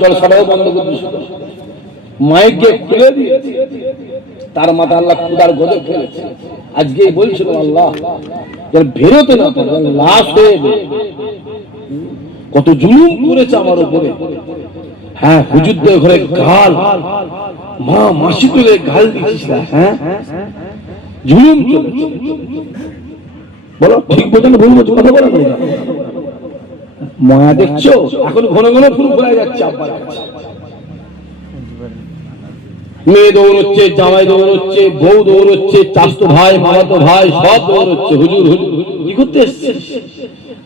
জলসাটাও বন্ধ করে দিয়েছিল, মাইক দিয়ে খুলে দিয়ে তার মাথা আল্লাহ খুদার গদে ফেলেছে। আজকে বলছিল আল্লাহ বেরোতে না পারে, লাশ হয়ে কত জুলুম করেছে আমার উপরে। হ্যাঁ, হুজুরদের ঘরে গাল, মা মাসি তুলে গাল দিচ্ছিস, হ্যাঁ জুলুম চলেছে। বলো ঠিক বোঝেন, ভুল বোঝো, কথা বলো না। মায়া দেখছো এখন ঘন ঘন ফুল ফুরাই যাচ্ছে আব্বার কাছে। মেয়ে দৌড়চ্ছে, জামাই দৌড়চ্ছে, বউ দৌড়চ্ছে, চাচতো ভাই, মামাতো ভাই সব দৌড়চ্ছে। হুজুর হুজুর কি করতে এসছিস?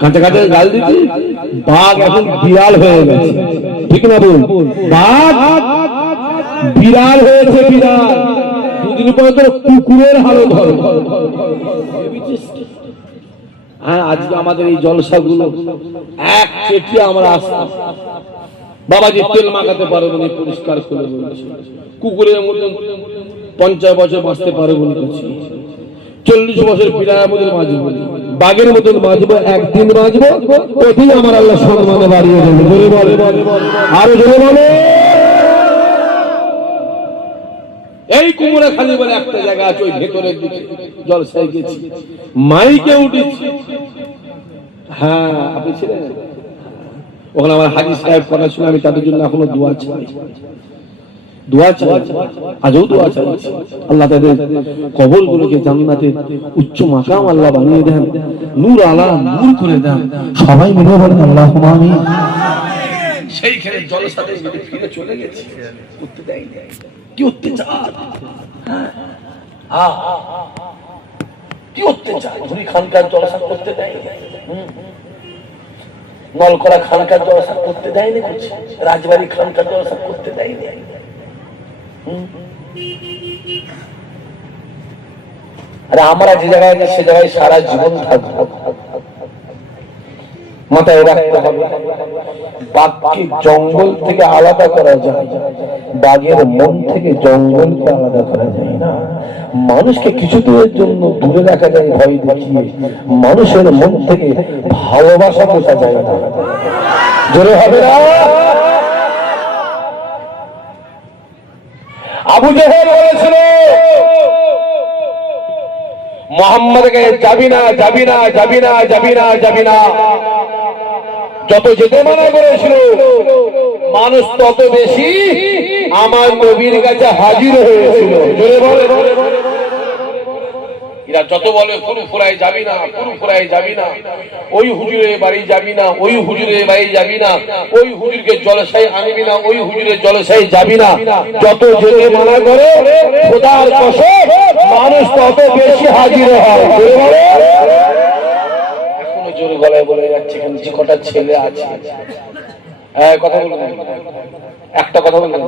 কাঁচা কাঁচা গাল দিচ্ছি। বাঘ এখন বিড়াল হয়ে গেছে, ঠিক না বল? বাঘ বিড়াল হয়েছে, বিড়াল। দুদিন পরে তো কুকুরের হালত হবে। হ্যাঁ, আজকে আমাদের এই জলসাগুলো এক চেটিয়া আমরা আসতাম, বাবাজি তেল মাখাতে পারবো না, পরিষ্কার করে বলছি। কুকুরের মতন 50 বছর বাঁচতে পারবো না, 40 বছর বিড়ালের মতন বাঁচবো, বাঘের মতন বাঁচবো, একদিন বাঁচবো, ওইদিন আমার আল্লাহ সম্মানে বাড়িয়ে দেবে। জোরে বলে, আরো জোরে বলে। এই কুমোরা খালি বলে একটা জায়গা আছে, ওই ভেতরের দিকে জলসায় গেছি, মাইকে উঠেছি। হ্যাঁ, আপনি ছিলেন ওখানে, আমার হাজি সাহেব কথা শুনে আমি তাদের জন্য এখনো দোয়া চাই, দোয়া চাই, আজও দোয়া চাই। আল্লাহ তাদের কবরগুলোকে জান্নাতের উচ্চ মাকাম আল্লাহ বানিয়ে দেন, নূর আলা নূর করে দেন। সবাই মিলে বলেন আল্লাহুম্মা আমিন। সেইখানে জলসাতে ফিরে চলে গেছে, উঠতে দেয় না। কি অত্যাচার, কি অত্যাচার! ধরি খানকার জলসা করতে দেয়, নলকরা খানকার জলসা করতে দেয়নি, রাজবাড়ি খানকার জলসা করতে দেয়নি। আরে আমরা যে জায়গায় সে জায়গায় সারা জীবন থাকবো, মাথায় রাখতে হবে। বাঘকে জঙ্গল থেকে আলাদা করা যায়, বাঘের মন থেকে জঙ্গলকে আলাদা করা যায় না। মানুষকে কিছুদিনের জন্য দূরে রাখা যায় ভয় দেখিয়ে, মানুষের মন থেকে ভালোবাসা বোঝা যায় না। জোরে হবে না? আবু জেহেল বলেছিল মুহাম্মদকে যাবি না, যাবি না, যাবি না, যাবি না, যাবি না। যত যেতে মানা করেছিল, মানুষ তত বেশি আমার নবীর কাছে হাজির হয়েছিল। জোরে বলে, এরা যত বলে ফুরফুরায় যাবি না, ফুরফুরায় যাবি না, ওই হুজুরের বাড়ি যাবি না, ওই হুজুরের বাড়ি যাবি না, ওই হুজুরকে জলসায় আনবি না, ওই হুজুরের জলসায় যাবি না। যত যেতে মানা করে খোদার কসম মানুষ তত বেশি হাজির হয়। এখনো জোরে গলায় বলে যাচ্ছে, যে কটা ছেলে আছে, কথা বলুন, একটা কথা বলুন।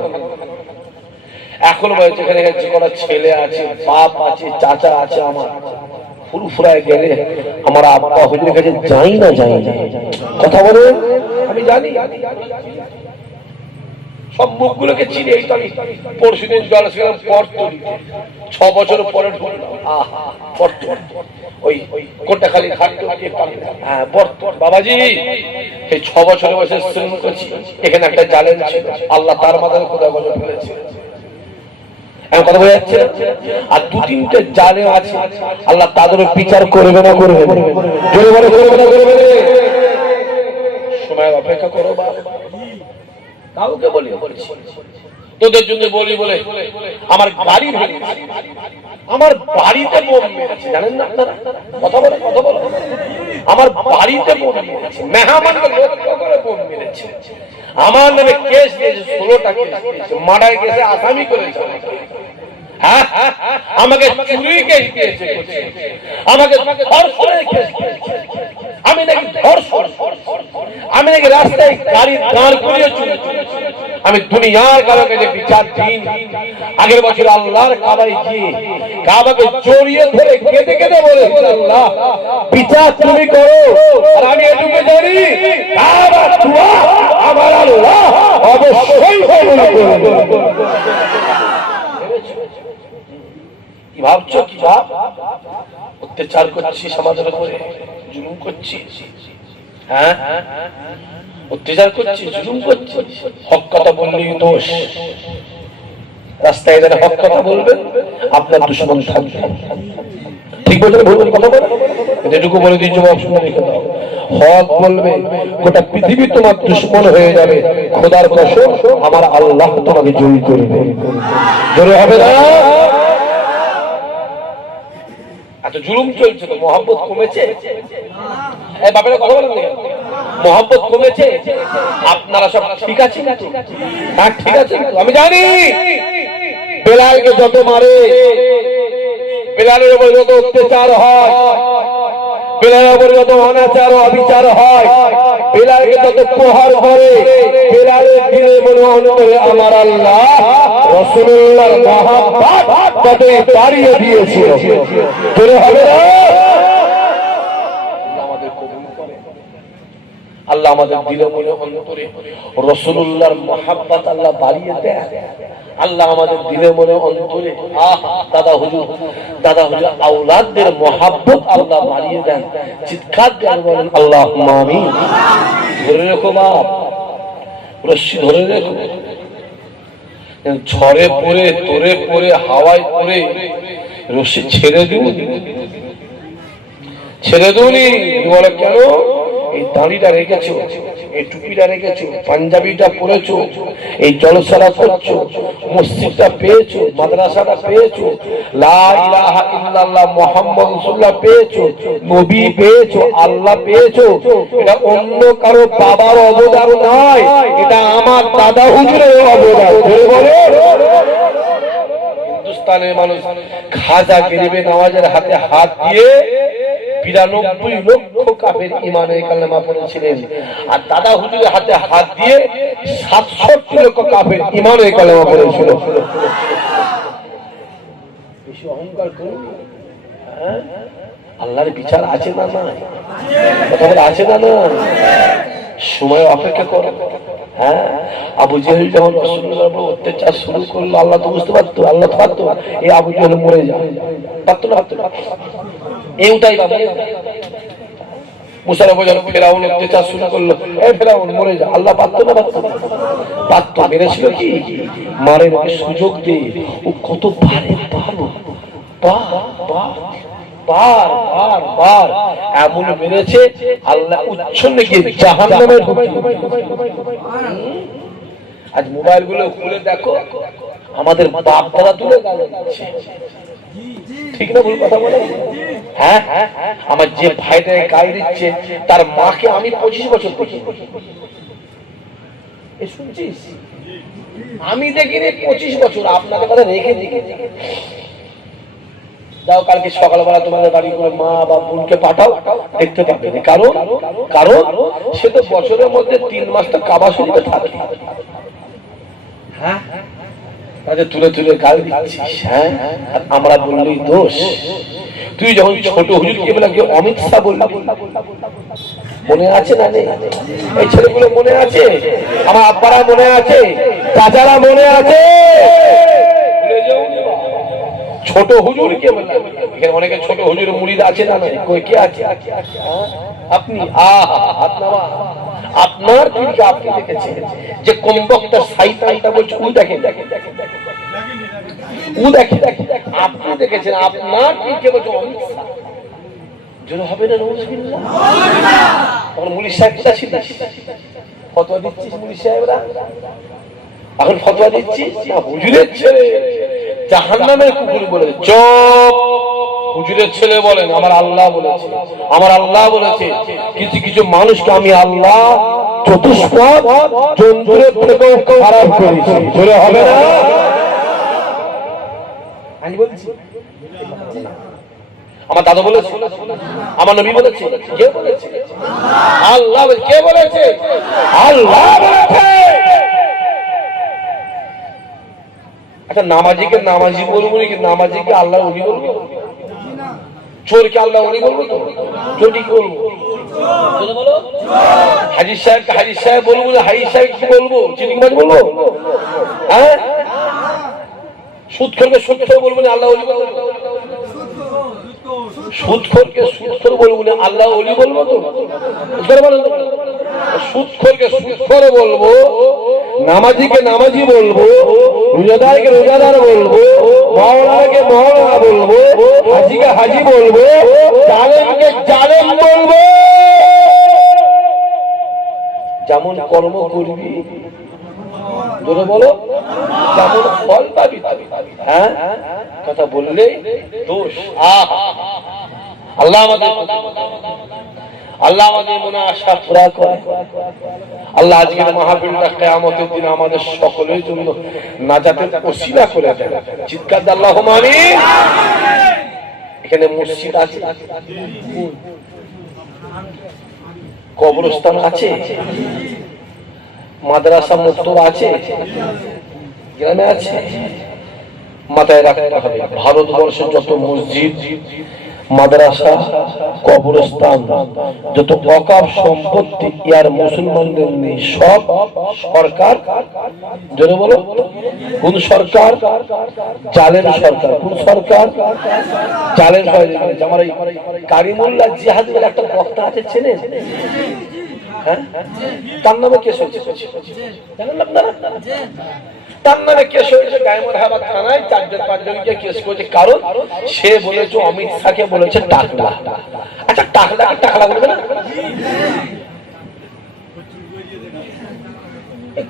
এখন বলছে এখানে যে কটা ছেলে আছে, বাপ আছে, চাচা আছে, আমার ফুরফুরায় গেলে আমার আব্বা হুজুরের কাছে যাই না, যাই না, কথা বলে আমি জানি। সব মুখগুলোকে চিনি। এই তো আমি পরশুদিন জলসার পর 6 বছর পরে ওই কোটাখালী ঘাট, বাবাজি এই 6 বছরের বয়সে শ্রম করছি। এখানে একটা জালেন ছিল, আল্লাহ তার মাথায় খোদা গজব ফেলেছে। কথা বোঝা যাচ্ছে? আর 2-3টে জালে আছে, আল্লাহ তাদের বিচার করবে না, করবে না, জোরে বলে করবে না, করবে না। সময় অপেক্ষা করো বাবা, কাউকে বলি তোদের জন্য বলি বলে আমার গাড়ি ভেঙেছে, আমার বাড়িতে বোম মেরেছে, জানেন না আপনারা? কথা বলে, কথা বলে, আমার বাড়িতে বোম মেরেছে, মেহমানকে লক্ষ্য করে বোম মেরেছে, আমার নামে কেস দিয়েছে, 16টা কেস দিয়েছে, মার্ডার কেসে আসামি করেছে, আমাকে চুরি কেস দিয়েছে, আমাকে ধর্ষণের কেস দিয়েছে, আমি নাকি ধর্ষণ, আমি নাকি রাস্তায় গাড়ি দাঁড় করিয়ে চুরি করেছি, আমি দুনিয়ার কারণে যে বিচার দিন। আগের বছর আল্লাহর কাবায় গিয়ে কাবাকে জড়িয়ে ধরে কেঁদে কেঁদে বলে, আল্লাহ বিচার তুমি করো। আর আমি এটুকু জানি, কাবা দোয়া আমার আল্লাহ অবশ্যই কবুল করবে। কি ভাবছো? কি ভাব? অত্যাচার করছি সমাজের উপরে, জুলুম করছি। হ্যাঁ, অত্যাচার করছিস, জুলুম করছিস, হক কথা বললেই দোষ। রাস্তায় যারা হক কথা বলবেন আপনার দুশমন থাকবে। ঠিক বলছেন, ভুল কথা বলে এটুকু বলে দিয়ে জবাব শুনে রেখে দাও। হক বলবে, গোটা পৃথিবী তোমার দুশমন হয়ে যাবে, খোদার কসম আমার আল্লাহ তোমাকে জয়ী করবে। জোরে হবে না? এত জুলুম চলছে তো মহব্বত কমেছে? বাপেরা কথা বলেন না, মহব্বত কমেছে? আপনারা সব ঠিক আছে? হ্যাঁ ঠিক আছে। আমি জানি বেলালকে যত মারে, বেলালের উপর যত অত্যাচার হয়, বেলালের উপর যত অনাচার ও অবিচার হয়, বেলালকে যত প্রহার করে, বেলালের দিলে মনে অন্তরে আমার আল্লাহ রাসূলুল্লাহর মহব্বত ততই বাড়িয়ে দিয়েছিল। জোরে হবে না? আল্লাহ আমাদের দিলে মনে অন্তরে রাসূলুল্লাহর মহব্বত আল্লাহ বাড়িয়ে দেয়। আল্লাহ আমাদের দিলে মনে অন্তরে দাদা হুজুর আওলাদদের মহব্বত আল্লাহ বাড়িয়ে দেন। চিৎকার দিয়ে বলেন আল্লাহুম্মা আমিন। ধরে রেখো বাপ, রশ্মি ধরে রেখো। ঝড়ে পড়ে, তোরে পড়ে, হাওয়ায় পড়ে রশ্মি ছেড়ে দিউনি, ছেড়ে দিউনি। বলে কেন? এই দাড়িটা রেখেছো, এই টুপিটা রেখেছো, পাঞ্জাবিটা পরেছো, এই জলসারা করছো, মসজিদটা পেয়েছো, মাদ্রাসাটা পেয়েছো, লা ইলাহা ইল্লাল্লাহ মুহাম্মাদুর রাসূলুল্লাহ পেয়েছো, নবী পেয়েছো, আল্লাহ পেয়েছো। এটা অন্য কারো বাবার অবদান নয়, এটা আমার দাদা হুজুরের অবদান। বলে হিন্দুস্তানের মানুষ খাজা গরিবে নওয়াজের হাতে হাত দিয়ে ৯২ লক্ষ কাফের ঈমানের কালেমা পড়েছিলেন, আর দাদা হুজুরের হাতে হাত দিয়ে ৬৭ লক্ষ কাফের ঈমানের কালেমা পড়েছিল। বেশি অহংকার করুন। আল্লাহর বিচার আছে না? না কথা বলে আছে না? না সময় অপেক্ষা করো। হ্যাঁ, আবু জেহেল যখন রাসূলুল্লাহর উপর অত্যাচার শুরু করলো, আল্লাহ তো বুঝতে পারতো, আল্লাহ তো পারতো এই আবু জেহেল মরে যায়, পারতো না? এইটাই বাবা মুসার উপর যখন ফেরাউন অত্যাচার শুরু করলো, এই ফেরাউন মরে যা, আল্লাহ পারতো না? পারতো। মেরেছিল কি? মারের সুযোগ দিয়ে ও কত ভারে বার এমন মেরেছে, আল্লাহ উচ্ছন্নে গিয়ে জাহান্নামে আজ মোবাইল গুলো খুলে দেখো, আমাদের বাপ দাদা তুলে গাচ্ছে। ঠিক না ভুল কথা বলে? হ্যাঁ, আমার যে ভাইটাকে গায়ে দিচ্ছে তার মাকে আমি 25 বছর দেখি। শুনছিস? আমি দেখিনি 25 বছর। আপনাদের কথা রেখে দেখে দাও, কালকে সকালবেলা তোমাদের বাড়ি করে মা বা বোনকে পাঠাও, দেখতে পাবে। কারণ সে তো বছরের মধ্যে 3 মাস তো কাবা শরীফে থাকে। হ্যাঁ, তাদের তুলে তুলে গাল দিচ্ছিস। হ্যাঁ, আমরা বললেই দোষ। তুই যখন ছোট হুজুরকে বলে কেউ অমিত শাহ বললি, মনে আছে না? এই ছেলেগুলো মনে আছে? আমার আব্বারা মনে আছে? চাচারা মনে আছে? ছোট হুজুর কে বলে? এখানে অনেকে ছোট হুজুর মুরিদ আছে না? কই কে আছে? আপনি। আপনার দিনকে আপনি দেখেছেন যে কমবক্তা শয়তানটা বলছে ও দেখেন, ও দেখেন, আপনি দেখেছেন আপনার দিনকে বলছে অমিত শাহ। জোরে হবে না? নাউজুবিল্লাহ। তখন মুলি সাহেব কোথা ছিল? ফতোয়া দিচ্ছিস মুলি সাহেবরা? এখন ফতোয়া দিচ্ছিস না হুজুরের ছেলে জাহান্নামের কুকুর বলে? চুপ। হুজুরের ছেলে বলেন আমার আল্লাহ বলেছে, আমার আল্লাহ বলেছে কিছু কিছু মানুষকে আমি আল্লাহ চতুষ্পদ জন্তুরের থেকেও খারাপ করেছি। জোরে হবে না? আমি বলছি আমার দাদা বলেছে, আমার নবী বলেছে। কে বলেছে? আল্লাহ। কে বলেছে? আল্লাহ বলেছে। আচ্ছা, নামাজিকে নামাজি বলবো নাকি নামাজিকে আল্লাহ ওলি বলবো? চোরকে আল্লাহ ওলি বলবো? তো চোরটি কি বলবো? হাজির সাহেবকে হাজির সাহেব বলবো না হাজির সাহেব কি বলবো? চিনিমাজ বলবো? হ্যাঁ, সুদখোরকে সুদখোর বলবো না আল্লাহ ওলি বলবো? সুদখোরকে সুদখোর বলবো না আল্লাহ ওলি বলবো? তো সুদখোরকে সুদখোর বলবো, নামাজিকে নামাজি বলবো, রোজাদারকে রোজাদার বলবো, মাওলানাকে মাওলানা বলবো, হাজিকে হাজি বলবো, জালেমকে জালেম বলবো। যেমন কর্ম করবি ধরে বলো যেমন ফল পাবি। হ্যাঁ কথা বললে দোষ। আল্লাহ আমাদের মনে আশা পুরা করে। আল্লাহ আজকের মাহফিলটা কিয়ামতের দিন আমাদের সকলের জন্য নাজাতের ওসিলা করে দেন। চিৎকার দিয়ে আল্লাহুম্মা আমিন। এখানে মসজিদ আছে, কবরস্থান আছে, মাদ্রাসা মুক্তব আছে, গ্রামে আছে। মাথায় রাখতে হবে ভারতবর্ষের যত মসজিদ, মাদ্রাসা, কবরস্থান, যত ওয়াকফ সম্পত্তি ইয়ার মুসলমানদের নেই, সব সরকার। জোরে বলো কোন সরকার? জালেম সরকার। কোন সরকার? জালেম সরকার। আমার এই কারিমুল্লাহ জিহাদ বলে একটা বক্তা আছে, চেনেন? হ্যাঁ, তার নামে কেস হচ্ছে, জানেন আপনারা? তার নামে কেস হয়েছে গায়মরহাবাদ থানায়, 4-5 কেস করেছে। কারণ সে বলেছে অমিত শাহকে বলেছে টাকলা। আচ্ছা টাকলাকে টাকলা বলবে না?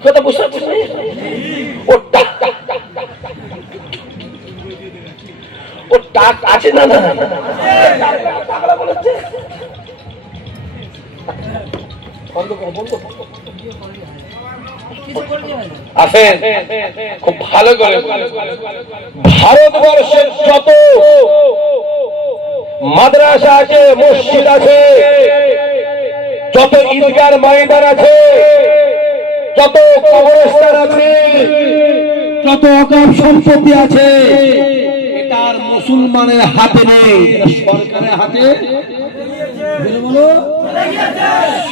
কথা বুঝতে পারছিস? ও টাক আছে না? না টাকলা বলেছে। খুব ভালো করে ভারতবর্ষের যত মাদ্রাসা আছে, মসজিদ আছে, যত ঈদগার ময়দান আছে, যত কবরস্থান আছে, যত ওয়াকফ সম্পত্তি আছে, এটা আর মুসলমানের হাতে নেই, সরকারের হাতে।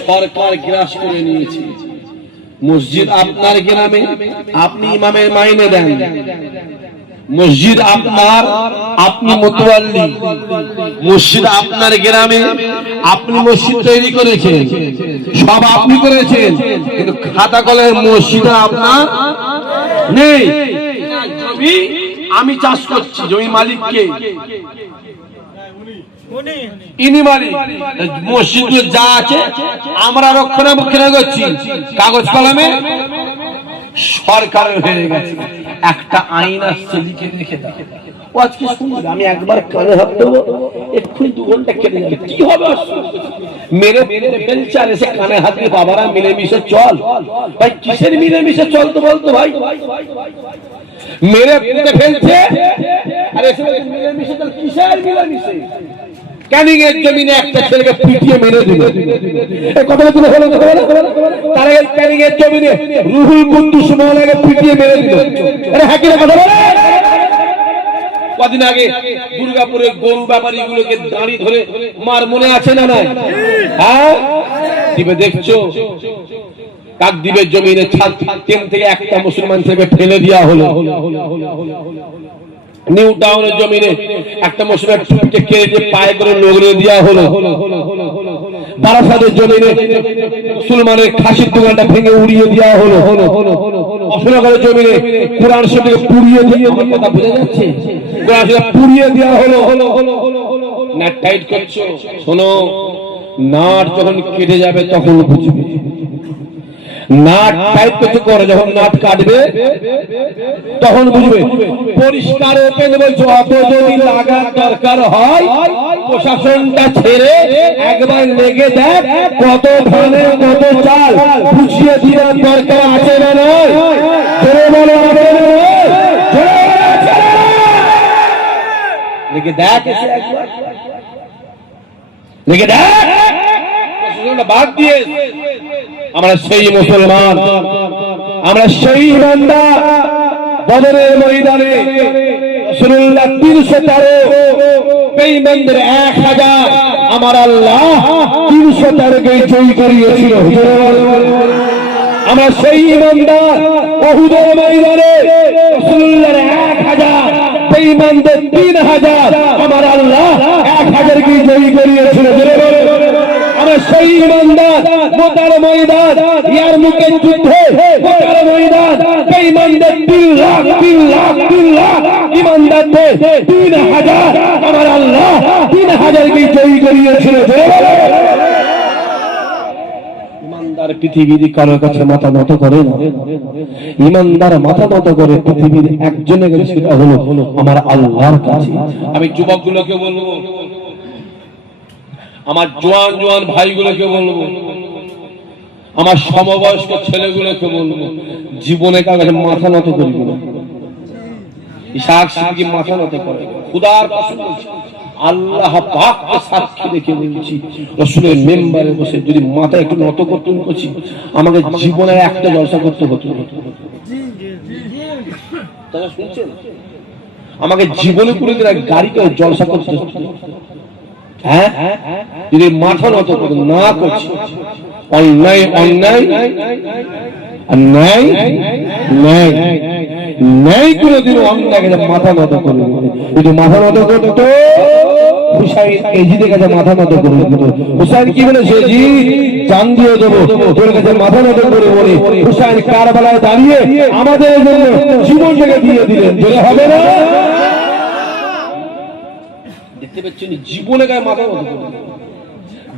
সরকার গ্রাস করে নিয়েছে। মসজিদ আপনার গ্রামে, আপনি ইমামের মাইনে দেন। মসজিদ আপনার, আপনি মুতাওয়াল্লি। মসজিদ আপনার গ্রামে, আপনি মসজিদ তৈরি করেছেন, সব আপনি করেছেন, কিন্তু খাতা কলের মসজিদ আপনার নেই। জমি আমি চাষ করছি, জমি মালিককে ইনি মালিক। মসজিদ যা আছে আমরা রক্ষণাবেক্ষণ করছি, কাগজ কলমে সরকারের হয়ে গেছে। একটা আইন আসছে, লিখে রেখে দাও। আজকে শুনুন, আমি একবার কানে হাত দেবো, এক্ষুনি 2 ঘন্টা কেটে যাবে। কি হবে? মেরে ফেলছে, আর এসে কানে হাত দিয়ে বাবারা মিলেমিশে চল। ভাই কিসের মিলেমিশে চল তো বলতো ভাই? মেরে ফেলছে আর এসে মিলেমিশে চল। কিসের মিলেমিশে? ক্যানিং এর জমিনে একটা ছেলেকে পিটিয়ে মেরে দিল। এই কথাটা তুলে হলো না? তার আগে ক্যানিং এর জমিনে রুহুল কুদ্দুস মাওলানাকে পিটিয়ে মেরে দিল। আরে হ্যাঁ কি কথা বলে? কদিন আগে দুর্গাপুরে গরু ব্যাপারী গুলোকে দাঁড়ি ধরে মার, মনে আছে না? নাই? হ্যাঁ দিবে দেখছো? কাকদ্বীপের জমিনে ট্রেন থেকে একটা মুসলমান থেকে ফেলে দেওয়া হলো। নিউ টাউনের জমিনে একটা মুসলমান টুপিকে কেড়ে দিয়ে পায়ে করে নগরে দেওয়া হলো। বারাসাতের জমিনে মুসলমানের খাসির দোকানটা ভেঙে উড়িয়ে দেওয়া হলো। অশোকনগরের জমিনে কোরআন শরীফকে পুড়িয়ে দিয়ে, কথা বোঝা যাচ্ছে? কোরআন শরীফ পুড়িয়ে দেওয়া হলো। নাট টাইট করছো, শোনো, নাট যখন কেটে যাবে তখন বুঝবে। নাট টাইট করতে করে, যখন নাট কাটবে তখন বুঝবে। পরিষ্কার ওপেন বলছো, অত যদি লাগার দরকার হয় প্রশাসনটা ছেড়ে একবার লেগে দেখ, কত ধানে কত চাল বুঝিয়ে দেওয়ার দরকার আছে না নয়? লেগে দেখ, লেগে দেখ। বাদ দিয়ে আমরা সেই মুসলমান, আমরা সেই বান্দা, বদরের ময়দানে রাসূলুল্লাহ 313 বেঈমানদের 1000 আমার আল্লাহ 313 কে জয় করিয়েছিল। আমরা সেই ইমানদার, উহুদের ময়দানে রাসূলুল্লাহর 1000 বেঈমানদের 3000 আমার আল্লাহ 1000 কে জয় করিয়েছিল। আমরা সেই ইমানদার মোতার ময়দান ইয়ার মুখে যুদ্ধে মোতার ময়দান বেঈমানদের 3 লাখ ইমানদারদের 3000 আমার আল্লাহ 3000 কে জয়ী করিয়েছিল। ইমানদার পৃথিবীর কারো কাছে মাথা নত করে না, ইমানদার মাথা নত করে পৃথিবীর একজনের কাছে, সেটা হলো আমার আল্লাহর কাছে। আমি যুবকগুলোকে বলবো, আমার জোয়ান জোয়ান ভাইগুলোকে বলবো, আমার সমবয়স্ক ছেলেগুলোকে বলবো, জীবনে কারো কাছে মাথা নত করবি না। ইশাক সিদ্দিকী মাথা নত করে, খোদার কসম বলছি, আল্লাহ পাককে সাক্ষী রেখে বলছি, রাসূলের মেম্বারে বসে যদি মাথা একটু নত করতে করছি, আমাকে জীবনে একটা জলসা করতে হতো। তারা শুনছেন, আমাকে জীবনে করে গাড়িতে জলসা করতে হতো। হ্যাঁ, যদি মাথা নত না করছি, অন্যায় অন্যায় অন্যায় ন্যায় ন্যায় কোনদিন অন্যায় মাথা নত করবে, যদি মাথা নত করতো হুসাইন এজিদের কাছে মাথা নত করে দিত। হুসাইন কি বলেছে, জি জান দিয়ে দেবো, তোর কাছে মাথা নত করে বলে হুসাইন কারবালায় দাঁড়িয়ে আমাদের জন্য জীবনটাকে দিয়ে দিলেন। যদি হবে না, দেখতে পাচ্ছেন জীবনে গায়ে মাথা নত করে,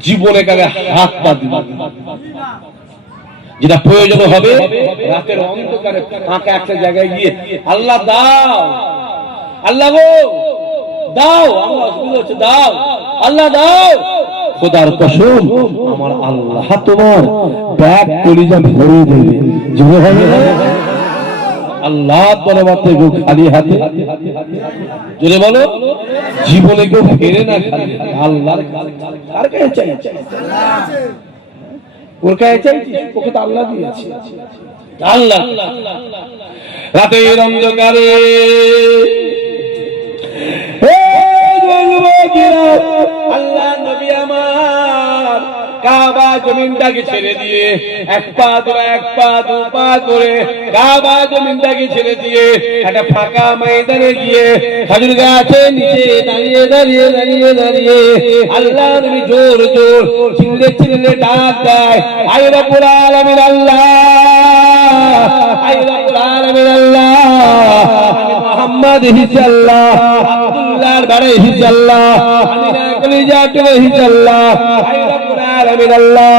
জীবনে গায়ে হাত পা দিবে, যেটা প্রয়োজন হবে রাতের অন্ধকারে ফাঁকা একটা জায়গায় গিয়ে আল্লাহ দাও, আল্লাহ গো দাও, দাও আল্লাহ দাও। খোদার কসম আমার আল্লাহ তোমার ব্যাগ কলিজা ভরে দেবে। জীবনে হবে না, আল্লাহ দরবার থেকে খালি হাতে, যদি বলো জীবনে কেউ ফেরে না খালি আল্লাহর কার কাছে চাই, ওর কাছে চাইছি, ওকে তো আল্লাহ দিয়েছে। আল্লাহ রাতের অন্ধকারে আল্লাহ নবী আমার কাবা জমিনটাকে ছেড়ে দিয়ে এক পা দু পা করে কাবা জমিনটাকে ছেড়ে দিয়ে একটা ফাঁকা ময়দানে গিয়ে খেজুর গাছের নিচে দাঁড়িয়ে দাঁড়িয়ে দাঁড়িয়ে দাঁড়িয়ে আল্লাহ নবী জোর জোর চিল্লে চিল্লে ডাক দেয়, আয় রব্বুল আলামিন আল্লাহ, আয় রব্বুল আলামিন আল্লাহ, আমি মুহাম্মদ হিজাল্লাহ, আব্দুল্লাহর বাড়ি হিজাল্লাহ, আমিনা কলিজাতুল হিজাল্লাহ, আয় রব্বুল আলামিন আল্লাহ,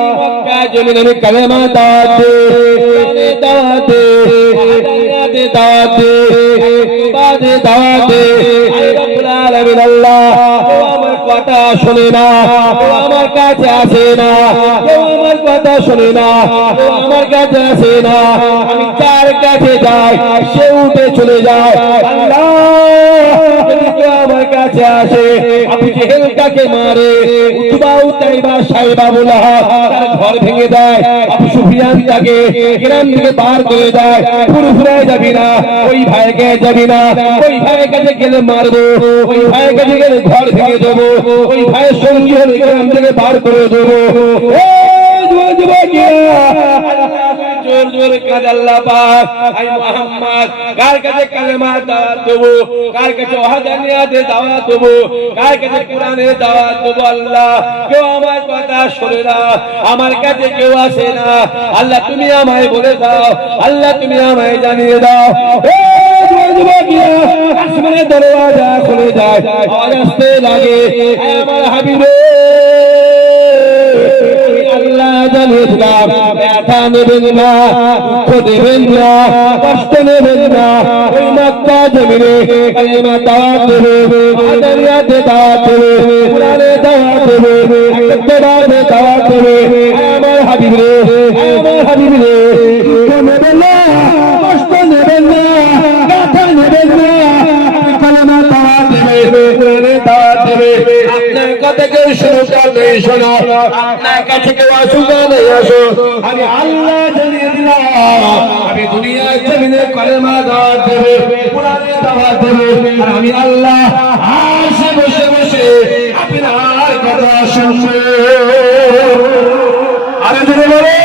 এই মক্কা জমিনে আমি কালেমা দাওয়াত দে, দাওয়াত দে, দাওয়াত দে, বাদে দাওয়াত দে, আয় রব্বুল আলামিন আল্লাহ, ও আমার কথা শোনে না, ও আমার কাছে আসে না, ও আমার কথা শোনে না, ও আমার কাছে আসে না, আমি কার কাছে যাই সে উঠে চলে যায়। আল্লাহ যদি কেউ আমার কাছে আসে, আবু জেহেলটাকে মারে, উতবা উতাইবা সাইবা বলা তার ঘর ভেঙে দেয়, আবু সুফিয়ানটাকে গ্রাম থেকে বার করে দেয়, ফুরফুরায় যাবি না, ওই ভাইকে যাবি না, ওই ভাইয়ের কাছে গেলে মারবো, ওই ভাইয়ের কাছে গেলে ঘর ভেঙে দেবো, ওই ভাইয়ের সঙ্গী হলে গ্রাম থেকে বার করে দেবো। জোর জোর কাজ আল্লাহ পাক, আই মুহাম্মদ কার কাছে কালেমা দাওয়াত দেবো, কার কাছে ওয়াহদানিয়াতে দাওয়াত দেবো, কার কাছে কোরআনের দাওয়াত দেবো। আল্লাহ কেউ আমার কথা শোনে না, আমার কাছে কেউ আসে না, আল্লাহ তুমি আমায় বলে দাও, আল্লাহ তুমি আমায় জানিয়ে দাও। আসমানের দরওয়াজা খুলে যায়, আওয়াজ আসতে লাগে, আমার হাবিবে আল্লাহ জানিয়ে দিলাম, ব্যথা নেবেন না, দুঃখ দেবেন না, কষ্ট নেবেন না, ওই মক্কা জমিনে কালেমা দাওয়াত দেবে, ওয়াহদানিয়াতে দাওয়াত দেবে, কোরআনে দাওয়াত দেবে, একত্ববাদে দাওয়াত দেবে। আমার হাবিব রে, আমার হাবিব রে, দুঃখ নেবেন না, কষ্ট নেবেন না, ব্যথা নেবেন না, কালেমা দাওয়াত দেবে, কোরআনে দাওয়াত দেবে। আপনার কথা কেউ শুনুক আর নেই শোনো, আপনার কাছে কেউ আসুক আর নেই আসো, আমি আল্লাহ জানিয়ে দিলাম, আমি দুনিয়ার জমিনে কালেমা দাওয়াত দেবে, কোরআনে দাওয়াত দেবে, আর আমি আল্লাহ আসে বসে বসে আপনার কথা শুনবো। আরে জোরে বলো।